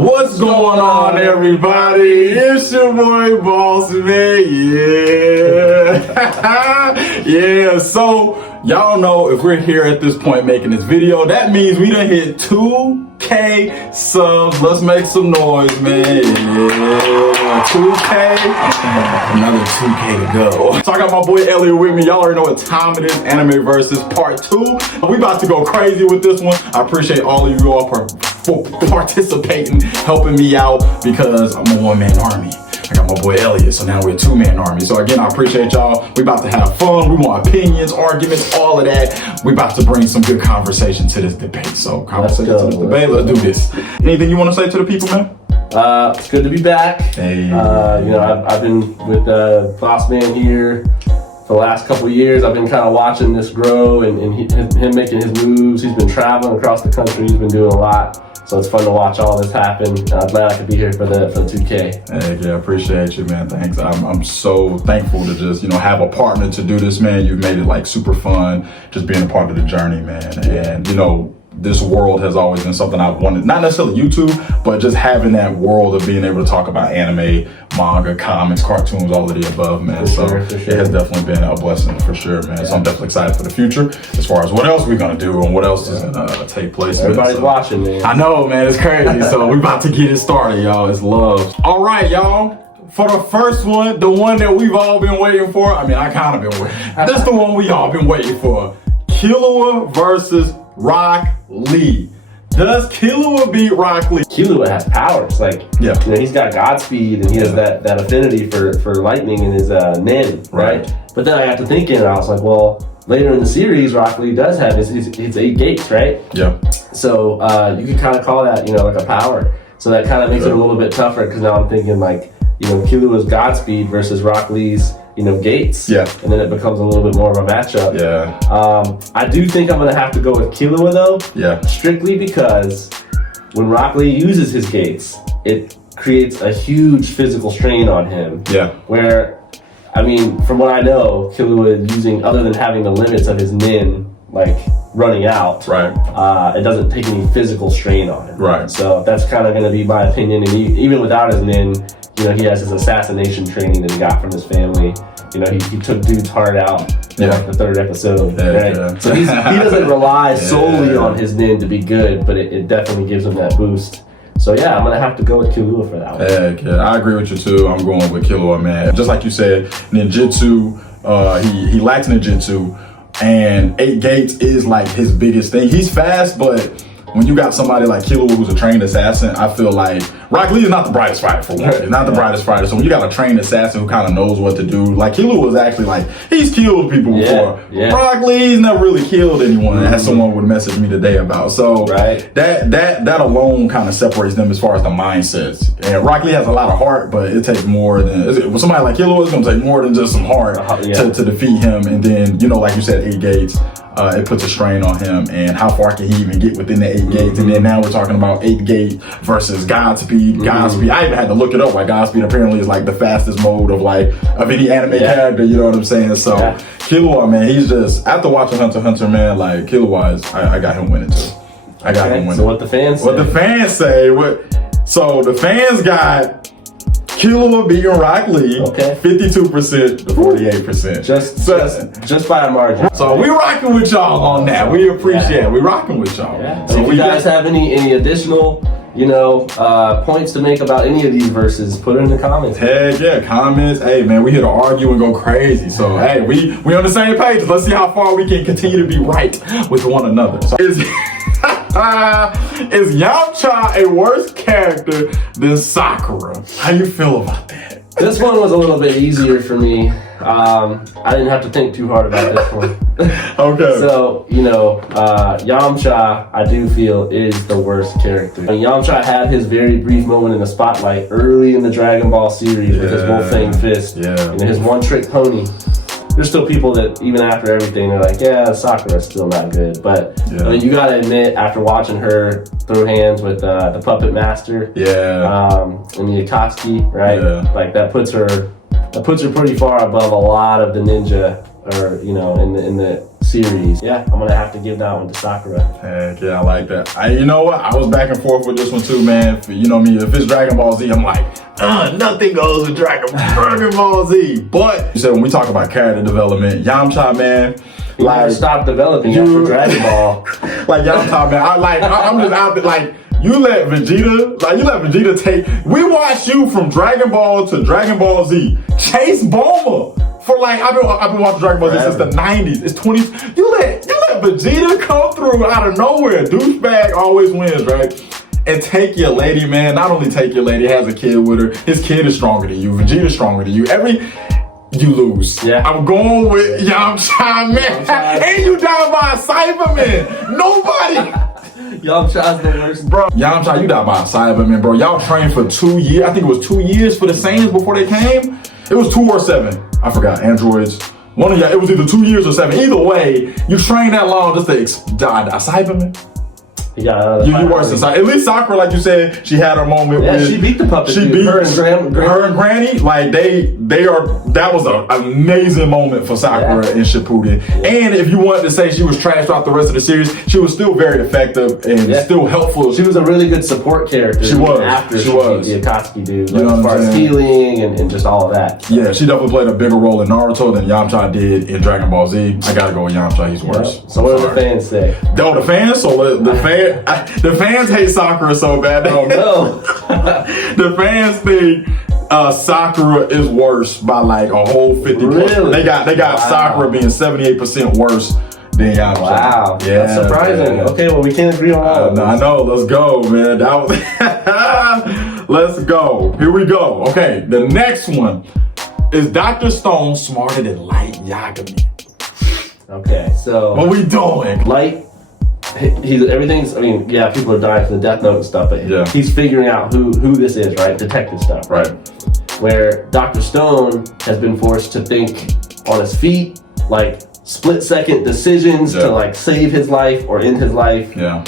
What's going on, everybody? It's your boy Boss Man. Yeah. Yeah, so y'all know if we're here at this point making this video, that means we done hit 2K subs. Let's make some noise, man. Yeah, 2K. Another 2K to go. So I got my boy Elliot with me. Y'all already know what time it is. Anime Versus Part 2. We about to go crazy with this one. I appreciate all of you all for participating, helping me out, because I'm a one-man army. I got my boy Elliot, so now we're a two-man army. So again, I appreciate y'all. We about to have fun. We want opinions, arguments, all of that. We about to bring some good conversation to this debate. So conversation to this debate. Let's do this. Anything you want to say to the people, man? It's good to be back. Hey. You know, I've been with Boss Man here for the last couple of years. I've been kind of watching this grow and him making his moves. He's been traveling across the country. He's been doing a lot. So it's fun to watch all this happen. I'm glad I could be here for the 2K. Hey, yeah, appreciate you, man. Thanks. I'm so thankful to just, have a partner to do this, man. You've made it like super fun, just being a part of the journey, man. And this world has always been something I've wanted, not necessarily YouTube, but just having that world of being able to talk about anime, manga, comics, cartoons, all of the above, man. For sure. It has definitely been a blessing for sure, man. Yeah. So I'm definitely excited for the future as far as what else we're gonna do and what else is gonna take place. Everybody's watching, man. I know, man, it's crazy. So we about to get it started, y'all. It's love. All right, y'all. For the first one, the one that we've all been waiting for. I mean, I kind of been waiting. That's the one we all been waiting for. Killua versus Rock Lee. Does Killua beat Rock Lee? Killua has powers, he's got Godspeed and he has that affinity for lightning in his nin, right? But then I got to thinking, and I was like, well, later in the series, Rock Lee does have his 8 gates, right? Yeah. So you could kind of call that, like a power. So that kind of makes it a little bit tougher, because now I'm thinking Killua's Godspeed versus Rock Lee's gates. Yeah. And then it becomes a little bit more of a matchup. Yeah. I do think I'm gonna have to go with Killua though. Yeah. Strictly because when Rock Lee uses his gates, it creates a huge physical strain on him. Yeah. Where, from what I know, Killua using, other than having the limits of his nin, running out, right? It doesn't take any physical strain on him. Right. So that's kind of gonna be my opinion. And even without his nin, he has his assassination training that he got from his family. He took dude's heart out in the 3rd episode. Yeah, right? yeah. So he doesn't rely solely on his nin to be good, but it definitely gives him that boost. So yeah, I'm gonna have to go with Killua for that one. Yeah, I agree with you too. I'm going with Killua, man. Just like you said, ninjutsu, he lacks ninjutsu, and 8 gates is like his biggest thing. He's fast, but when you got somebody like Killua who's a trained assassin, I feel like Rock Lee is not the brightest fighter for one. He's not the brightest fighter. So when you got a trained assassin who kind of knows what to do, like Killua was actually he's killed people before. Yeah. Rock Lee's never really killed anyone, as someone would message me today about. So that alone kind of separates them as far as the mindsets. And Rock Lee has a lot of heart, but it takes more than, with somebody like Killua, it's gonna take more than just some heart to defeat him. And then, like you said, 8 gates. It puts a strain on him, and how far can he even get within the 8 gates? And then now we're talking about 8 gate versus Godspeed. Godspeed, I even had to look it up. Godspeed apparently is the fastest mode of any anime character. You know what I'm saying? So Killua, man, he's just, after watching Hunter x Hunter, man, Killua is, I got him winning too. I got him winning. So what the fans say? What the fans say? So the fans got Killua beating Rock Lee, 52% to 48%. Just by a margin. So we rocking with y'all on that. We appreciate it. We rocking with y'all. Yeah. So if you guys have any additional, points to make about any of these verses, put it in the comments. Heck yeah, comments. Hey man, we here to argue and go crazy. So hey, we on the same page. Let's see how far we can continue to be right with one another. So is Yamcha a worse character than Sakura? How you feel about that? This one was a little bit easier for me. I didn't have to think too hard about this one. Okay. So, Yamcha, I do feel, is the worst character. Yamcha had his very brief moment in the spotlight early in the Dragon Ball series with his Wolfang Fist and his one-trick pony. There's still people that, even after everything, they're like, yeah, Sakura's still not good. But you gotta admit, after watching her throw hands with the Puppet Master and the Akatsuki, right? Yeah. That puts her pretty far above a lot of the ninja, or in the series. Yeah, I'm gonna have to give that one to Sakura. Heck yeah, I like that. You know what? I was back and forth with this one too, man. You know me, if it's Dragon Ball Z, I'm like, nothing goes with Dragon Ball Z. But you said when we talk about character development, Yamcha, man, You like stop developing after Dragon Ball. Like Yamcha, man, I'm just out there, like, you let Vegeta take, we watched you from Dragon Ball to Dragon Ball Z, chase Bulma. For like, I've been watching Dragon Ball Z since the 90s. It's 20. You let Vegeta come through out of nowhere. Douchebag always wins, right? And take your lady, man. Not only take your lady, has a kid with her. His kid is stronger than you. Vegeta's stronger than you. You lose. Yeah. I'm going with Yamcha, man. And you died by a Cyberman. Nobody. Yamcha's the worst. Bro, Yamcha, you died by a Cyberman, bro. Y'all trained for 2 years. I think it was 2 years for the Saiyans before they came. It was 2 or 7. I forgot. Androids. One of y'all. It was either 2 years or 7. Either way, you trained that long just to die. A Cyberman? Yeah, you worse than Sakura. At least Sakura, like you said, she had her moment. Yeah, she beat the puppet. She beat her and Granny. Like they are. That was an amazing moment for Sakura in Shippuden. And if you wanted to say she was trash throughout the rest of the series, she was still very effective and still helpful. She was a really good support character. She was. After she beat the Akatsuki dude, you know, as far as healing and just all of that. So. Yeah, she definitely played a bigger role in Naruto than Yamcha did in Dragon Ball Z. I gotta go with Yamcha. He's worse. So what do the fans say? Oh, the fans. So the fans hate Sakura so bad. Oh no. The fans think Sakura is worse by like a whole 50%. Really? They got Sakura being 78% worse than Yamcha. Wow. Yeah, that's surprising. Man. Okay, well we can't agree on all of this. I know. Let's go, man. That was let's go. Here we go. Okay, the next one is Dr. Stone smarter than Light Yagami. Okay, so what we doing? Light. Everything's. I mean, yeah, people are dying for the Death Note and stuff, but he's figuring out who this is, right? Detective stuff, right? Where Dr. Stone has been forced to think on his feet, like split-second decisions to like save his life or end his life. Yeah.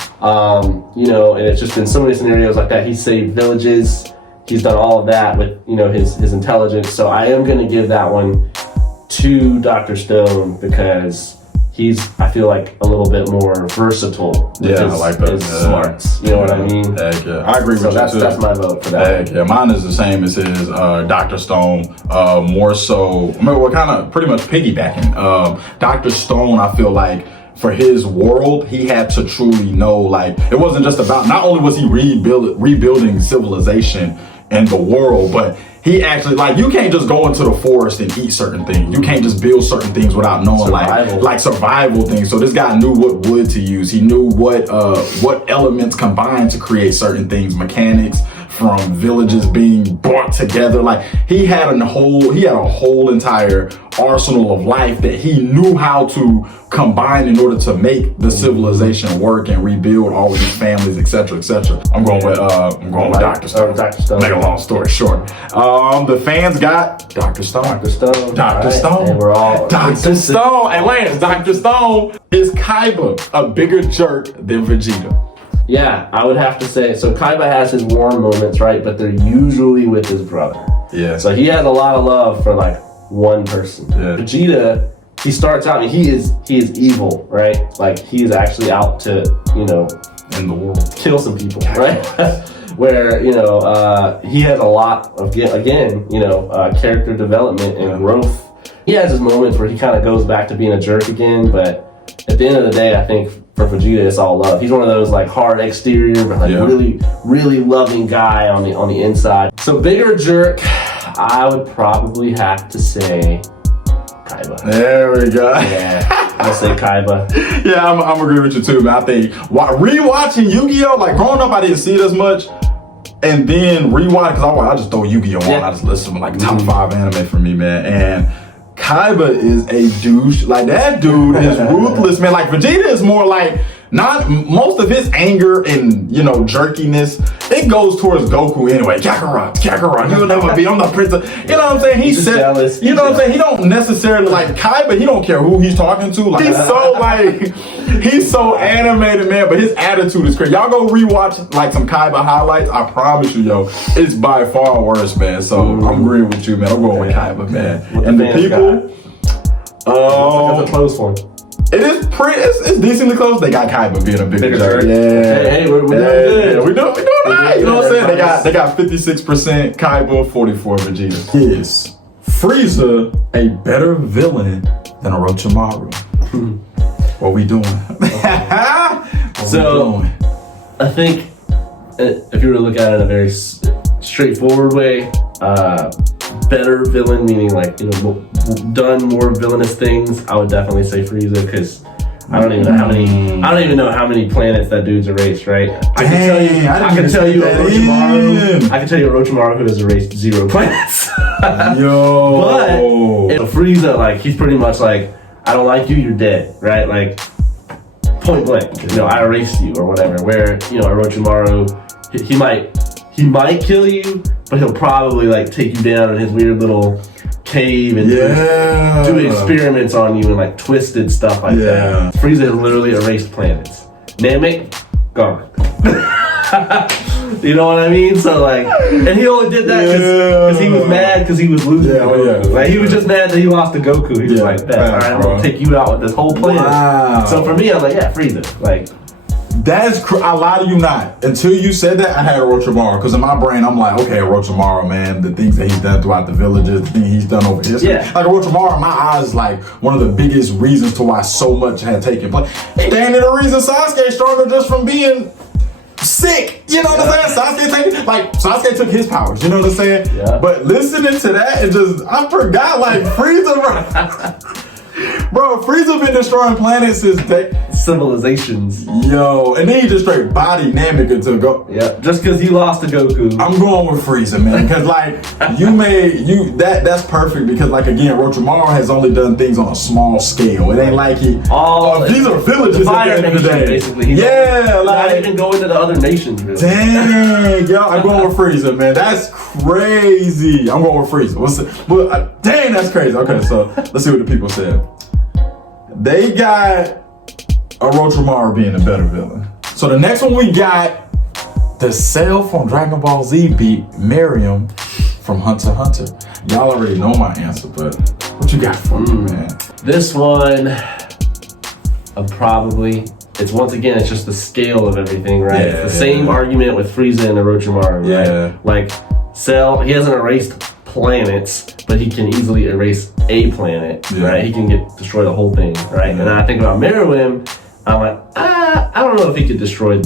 You know, and it's just been so many scenarios like that. He's saved villages. He's done all of that with his intelligence. So I am going to give that one to Dr. Stone because he's, I feel like, a little bit more versatile with I like that. his smarts. You know what I mean? Heck yeah. I agree with you too. That's my vote for that. Heck yeah. Mine is the same as his, Dr. Stone. More so, I mean, we're kind of pretty much piggybacking. Dr. Stone, I feel like, for his world, he had to truly know, like, it wasn't just about, not only was he rebuilding civilization and the world, but he actually, like, you can't just go into the forest and eat certain things. You can't just build certain things without knowing like survival things. So this guy knew what wood to use. He knew what elements combined to create certain things, mechanics from villages being brought together. Like he had a whole entire arsenal of life that he knew how to combine in order to make the civilization work and rebuild all of these families, etc., etc. I'm going with Dr. Stone. Dr. Stone. Make a long story short. The fans got Dr. Stone. Dr. Stone. Dr. Stone. And we're all Dr. Stone. And Lance, Dr. Stone is Kaiba a bigger jerk than Vegeta? Yeah, I would have to say. So Kaiba has his warm moments, right? But they're usually with his brother. Yeah. So he has a lot of love for like one person. Yeah. Vegeta, he starts out and he is evil, right? Like he is actually out to, in the world, kill some people, right? Where, he has a lot of, character development and growth. He has his moments where he kind of goes back to being a jerk again, but at the end of the day, I think for Vegeta, it's all love. He's one of those like hard exterior, but like really, really loving guy on the inside. So bigger jerk, I would probably have to say Kaiba. There we go. Yeah, I'll say Kaiba. Yeah, I'm agree with you too, man. I think rewatching Yu-Gi-Oh, like growing up, I didn't see it as much. And then rewatch, because I just throw Yu-Gi-Oh on. I just listen to like top 5 anime for me, man. And Kaiba is a douche. Like that dude is ruthless, man. Like Vegeta is more like not most of his anger and jerkiness. It goes towards Goku anyway. Kakarot, you'll never be. I'm the prince of, you know what I'm saying? He's jealous. You know what I'm saying? He don't necessarily like Kaiba. He don't care who he's talking to. Like he's so animated, man. But his attitude is crazy. Y'all go rewatch like some Kaiba highlights. I promise you, it's by far worse, man. So I'm agreeing with you, man. I'm going with Kaiba, man. And the people. It's a close one. It is it's decently close. They got Kaiba being a bigger jerk. Yeah. Hey, we're doing good. Yeah, we're doing right. You know what I'm saying? They got 56% Kaiba, 44 Vegeta. Is Frieza a better villain than Orochimaru? What we doing? I think if you were to look at it in a very straightforward way, better villain, meaning like, you know, done more villainous things, I would definitely say Frieza, because I don't even know how many planets that dude's erased, right? I can tell you Orochimaru who has erased 0 planets. Yo. But Frieza, like, he's pretty much like, I don't like you, you're dead, right? Like, point blank, you know, I erased you or whatever. Where, you know, Orochimaru, he might kill you, but he'll probably like take you down in his weird little cave and do experiments on you and like twisted stuff like that. Frieza has literally erased planets. Namek, gone. You know what I mean? So like, and he only did that because he was mad because he was losing. Like he was just mad that he lost to Goku. He was like, all right, I'm gonna take you out with this whole plan. Wow. So for me, I'm like, yeah, Frieza. Like, I lie to you not. Until you said that, I had Orochimaru. Because in my brain, I'm like, okay, Orochimaru, man, the things that he's done throughout the villages, the things he's done over history. Yeah. Like Orochimaru, in my eyes, is like one of the biggest reasons to why so much had taken place. Hey, damn, the reason Sasuke stronger just from being sick. You know what I'm saying? Sasuke took his powers. You know what I'm saying? Yeah. But listening to that, I forgot, like, Frieza, Bro, Frieza been destroying planets since civilizations. Yo, and then he just straight body Namek until go. Yeah, just because he lost to Goku. I'm going with Frieza, man, because like that's perfect because like again, Orochimaru has only done things on a small scale. It ain't like these are villages at the end of the day. Basically. Not even going to the other nations. Really. Dang, yo, I'm going with Frieza, man. That's crazy. I'm going with Frieza. Dang, that's crazy. Okay, so let's see what the people said. They got Orochimaru being a better villain. So the next one we got, the Cell from Dragon Ball Z beat Miriam from Hunter x Hunter. Y'all already know my answer, but what you got for me, man? This one, it's once again, it's just the scale of everything, right? Yeah, it's the same argument with Frieza and Orochimaru, right? Like, Cell, he hasn't erased planets, but he can easily erase a planet, right? He can destroy the whole thing, right? And then I think about Meruem, I'm like, I don't know if he could destroy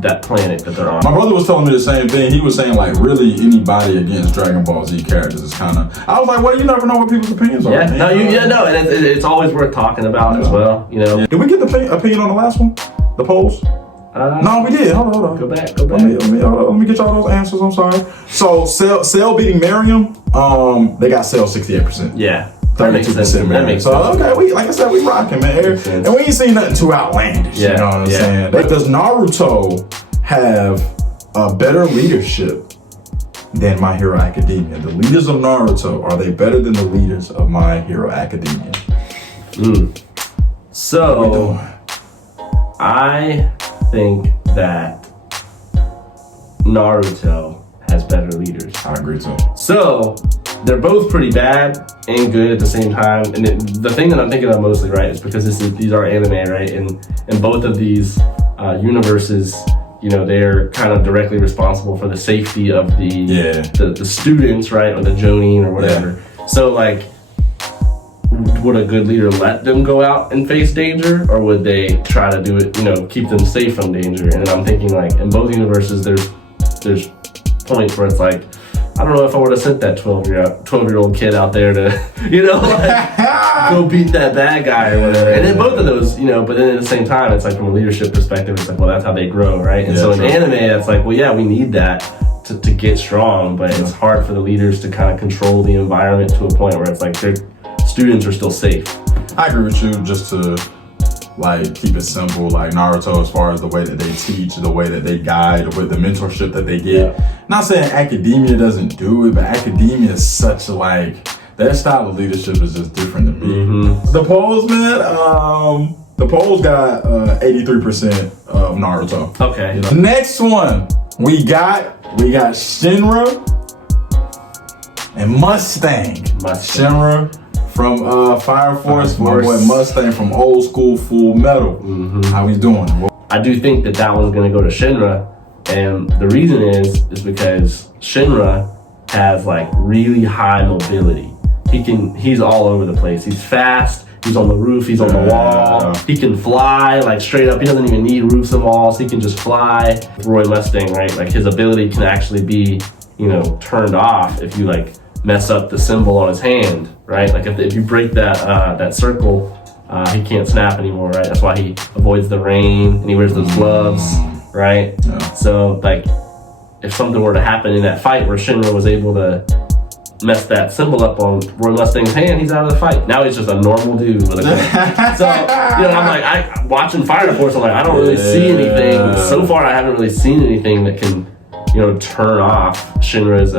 that planet that they're on. My brother was telling me the same thing. He was saying like, really, anybody against Dragon Ball Z characters is kind of. I was like, well, you never know what people's opinions are. And it's always worth talking about as well. You know. Did we get the opinion on the last one? The polls? No, we did. Hold on. Go back. Let me get y'all those answers. I'm sorry. So Cell beating Miriam. They got Cell 68%. Yeah. 32% Miriam. So okay, we rocking, man. And we ain't seen nothing too outlandish. You know what I'm saying? But does Naruto have a better leadership than My Hero Academia? The leaders of Naruto, are they better than the leaders of My Hero Academia? So I think that Naruto has better leaders. I agree too. So they're both pretty bad and good at the same time. And the thing that I'm thinking of mostly, right, is because these are anime, right? And in both of these universes, you know, they're kind of directly responsible for the safety of the students, right, or the Jonin or whatever. So like, would a good leader let them go out and face danger, or would they try to do it, you know, keep them safe from danger? And then I'm thinking like, in both universes, there's points where it's like, I don't know if I would have sent that 12-year-old kid out there to, you know, like, go beat that bad guy or whatever. And then both of those, you know, but then at the same time, it's like from a leadership perspective, it's like, well, that's how they grow, right? And so in anime, it's like, well, yeah, we need that to get strong, but it's hard for the leaders to kind of control the environment to a point where it's like their students are still safe. I agree with you, just to like keep it simple, like Naruto, as far as the way that they teach, the way that they guide, with the mentorship that they get. Not saying academia doesn't do it, but academia is such like, their style of leadership is just different to me. The polls, man, the polls got 83% of Naruto. Okay. You know? Next one, we got Shinra and Mustang. Shinra from Fire Force, my boy Mustang from Old School Full Metal. How he's doing? I do think that one's gonna go to Shinra, and the reason is because Shinra has like really high mobility. He's all over the place. He's fast. He's on the roof. He's on the wall. He can fly like straight up. He doesn't even need roofs and walls. He can just fly. Roy Mustang, right? Like his ability can actually be, turned off if you like mess up the symbol on his hand, right? Like if you break that circle, he can't snap anymore, right? That's why he avoids the rain and he wears those gloves, right? Yeah. So like, if something were to happen in that fight where Shinra was able to mess that symbol up on Roy Mustang's hand, he's out of the fight. Now he's just a normal dude with a gun. So, I'm like, watching Fire Force, I'm like, I don't really see anything. So far, I haven't really seen anything that can, turn off Shinra's,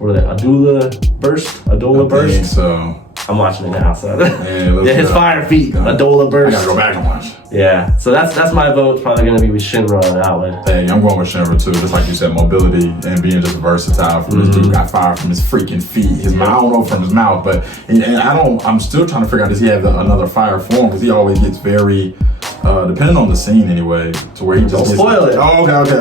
Adola Burst? I think so. I'm watching it now, so his fire feet, Adola Burst. I gotta go back and watch. Yeah, so that's my vote. It's probably gonna be with Shinra on that one. Hey, I'm going with Shinra too. Just like you said, mobility and being just versatile. This dude got fire from his freaking feet. His mouth, I don't know from his mouth, but I'm still trying to figure out, does he have another fire form? Because he always gets very. Depending on the scene anyway, to where he just don't spoil it. Oh, okay.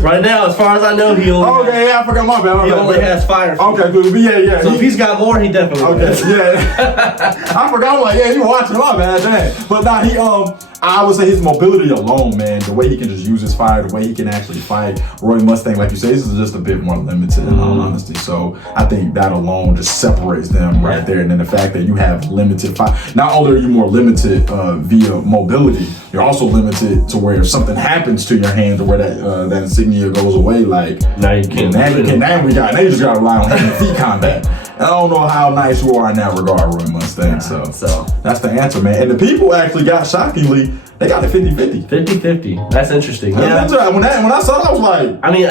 Right now, as far as I know, he only I forgot my bad. He only has fire. Okay, good. Yeah. So if he's got more, he definitely does. Yeah. I forgot. I'm like, you watching my bad, dang. But now I would say his mobility alone, man, the way he can just use his fire, the way he can actually fight Roy Mustang, like you say, this is just a bit more limited in all honesty. So I think that alone just separates them right there. And then the fact that you have limited fire, not only are you more limited via mobility, you're also limited to where if something happens to your hands or where that insignia goes away, like now you can't. Now you just gotta rely on hand and feet combat. And I don't know how nice you are in that regard, Roy Mustang. So that's the answer, man. And the people actually got, shockingly, they got it 50-50. 50-50. That's interesting. Yeah. When I saw it, I was like, I mean,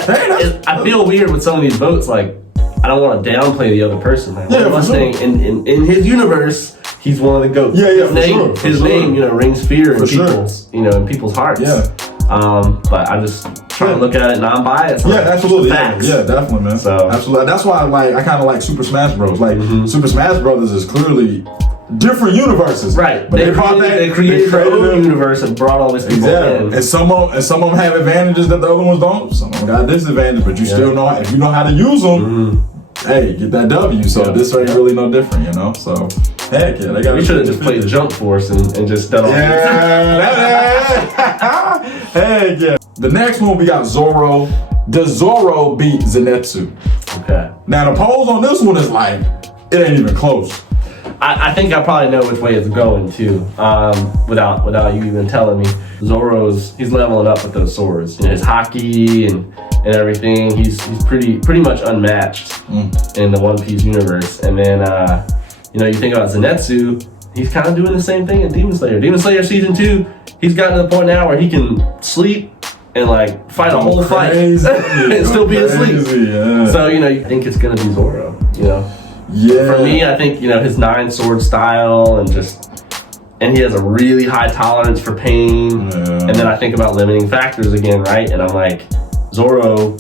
I feel weird with some of these votes. Like, I don't want to downplay the other person. Like, Roy Mustang, in his universe, he's one of the GOATs. His name, rings fear in people's, in people's hearts. Yeah. But I just try to look at it non-biased. Yeah, absolutely. Facts. Yeah, definitely, man. So absolutely. That's why I kind of like Super Smash Bros. Like Super Smash Brothers is clearly different universes. Right. But they created their own universe and brought all these people in. And some of them have advantages that the other ones don't. Some of them got disadvantages, but you still know, if you know how to use them, hey, get that W. So this ain't really no different, So heck yeah, they got. We should have just played Jump Force and just done all heck yeah. The next one we got Zoro. Does Zoro beat Zenitsu? Okay. Now the polls on this one is like, it ain't even close. I think I probably know which way it's going too. Without you even telling me. He's leveling up with those swords. His hockey and everything. He's pretty much unmatched in the One Piece universe. And then you think about Zenitsu, he's kind of doing the same thing in Demon Slayer. Demon Slayer season 2, he's gotten to the point now where he can sleep and like fight a whole fight and still be asleep. Yeah. So you think it's gonna be Zoro. Yeah. For me, I think his 9-sword style and he has a really high tolerance for pain. Yeah. And then I think about limiting factors again, right? And I'm like, Zoro,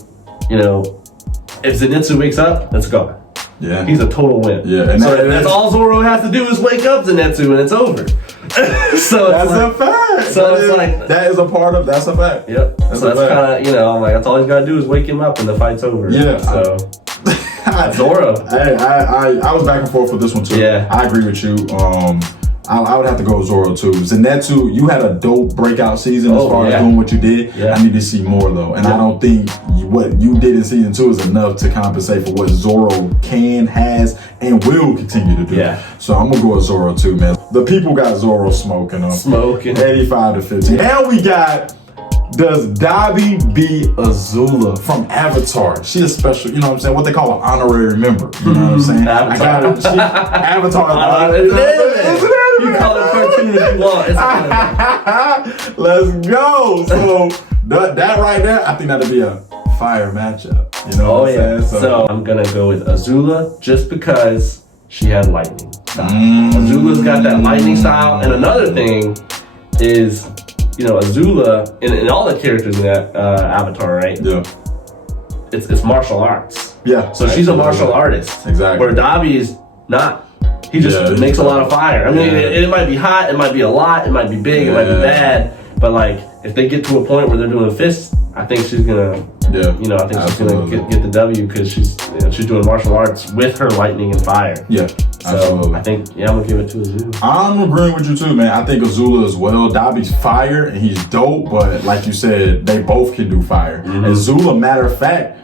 if Zenitsu wakes up, let's go. Yeah. He's a total win. Yeah. And so that's all Zoro has to do is wake up Zenitsu and it's over. So that's a fact. So that's a fact. Yep. That's kind of, I'm like, that's all he's got to do is wake him up and the fight's over. Yeah. So Zoro. I was back and forth with this one too. Yeah. I agree with you. I would have to go with Zoro too. Zenitsu, you had a dope breakout season as far as doing what you did. Yeah. I need to see more though. And I don't think what you did in season 2 is enough to compensate for what Zoro has, and will continue to do. Yeah. So I'm gonna go with Zoro too, man. The people got Zoro smoking them. 85-15. Now we got, does Dabi beat Azula from Avatar? She's a special, what I'm saying? What they call an honorary member. You know what I'm saying? Avatar. Avatar. You call it cartoon if you want. Let's go. So that right there, I think that'll be a fire matchup. You know what I'm saying? So I'm gonna go with Azula just because she had lightning style. Azula's got that lightning style. And another thing is, Azula, in all the characters in that Avatar, right? Yeah. It's martial arts. Yeah. So she's a martial artist. Exactly. Where Dabi is not. He just makes a lot of fire. I mean, it might be hot, it might be a lot, it might be big, it might be bad, but like if they get to a point where they're doing fists, I think she's gonna. You know, I think she's gonna get the W because she's doing martial arts with her lightning and fire. Yeah, so I think I'm gonna give it to Azula. I'm agreeing with you too, man. I think Azula as well. Dabi's fire and he's dope, but like you said, they both can do fire. And Azula, matter of fact,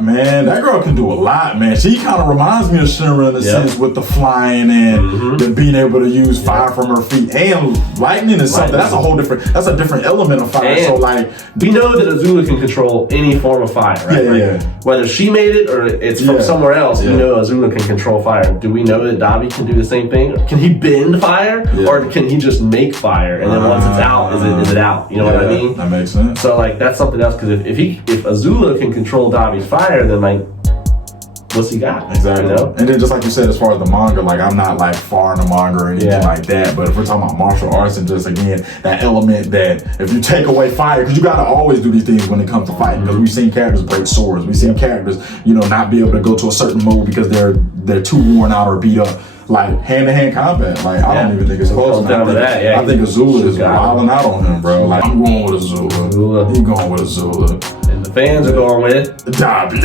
man, that girl can do a lot, man. She kind of reminds me of Shinra in a sense with the flying and the being able to use fire from her feet and lightning is something. That's a different element of fire. And so like, we know that Azula can control any form of fire, right? Whether she made it or it's from somewhere else, we know Azula can control fire. Do we know that Dabi can do the same thing? Can he bend fire, or can he just make fire and then once it's out, is it out? You know what I mean? That makes sense. So like that's something else because if Azula can control Dabi's fire, then like what's he got? Exactly. You know? And then just like you said, as far as the manga, like I'm not like far in the manga or anything like that. But if we're talking about martial arts and just again that element that if you take away fire, because you gotta always do these things when it comes to fighting. Because we've seen characters break swords, we've seen characters, not be able to go to a certain move because they're too worn out or beat up. Like hand-to-hand combat, like I don't even think it's close. I think Azula is wilding out on him, bro. Like I'm going with Azula. You going with Azula? And the fans are going with Dabi.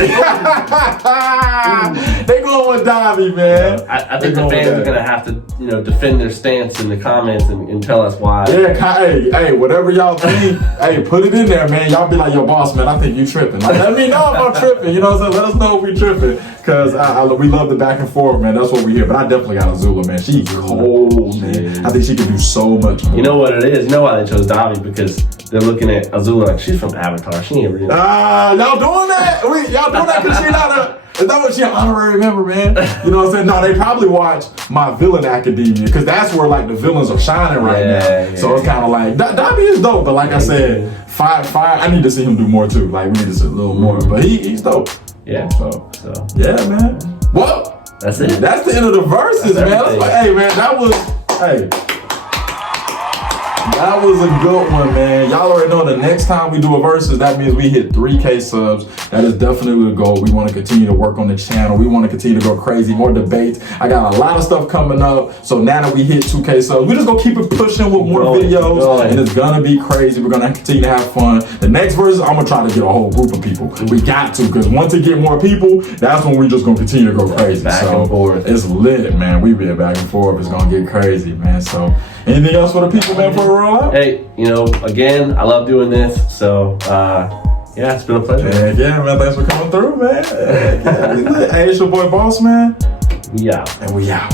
They going with Dabi, man. I think the fans are gonna have to, defend their stance in the comments and tell us why. Yeah, hey, whatever y'all think, hey, put it in there, man. Y'all be like, yo, boss, man, I think you tripping. Like, let me know if I'm tripping. You know what I'm saying? Let us know if we tripping. Because we love the back and forth, man. That's what we hear. But I definitely got Azula, man. She's cold, man. I think she can do so much more. You know what it is? You know why they chose Dabi? Because they're looking at Azula like she's from Avatar. She ain't real. Y'all doing that? Y'all doing that because she's not is that what she an honorary member, man? You know what I'm saying? No, they probably watch My Villain Academia because that's where like the villains are shining right now. So it's kind of like Dabi is dope, but like I said, fire. I need to see him do more too. Like we need to see a little more, but he's dope. Yeah. So yeah, man. Well, that's it. That's the end of the verses, man. That's like, hey, man, that was a good one, man. Y'all already know the next time we do a versus, that means we hit 3K subs. That is definitely the goal. We want to continue to work on the channel. We want to continue to go crazy, more debates. I got a lot of stuff coming up. So now that we hit 2K subs, we just gonna keep it pushing with more videos, and it's gonna be crazy. We're gonna continue to have fun. The next versus, I'm gonna try to get a whole group of people. We got to, because once we get more people, that's when we just gonna continue to go crazy. Back and forth. It's lit, man. We be back and forth. It's gonna get crazy, man. So anything else for the people, man, before we roll out? Hey, again, I love doing this. So, it's been a pleasure. Yeah, man. Thanks for coming through, man. Hey, it's your boy Boss, man. We out. And we out.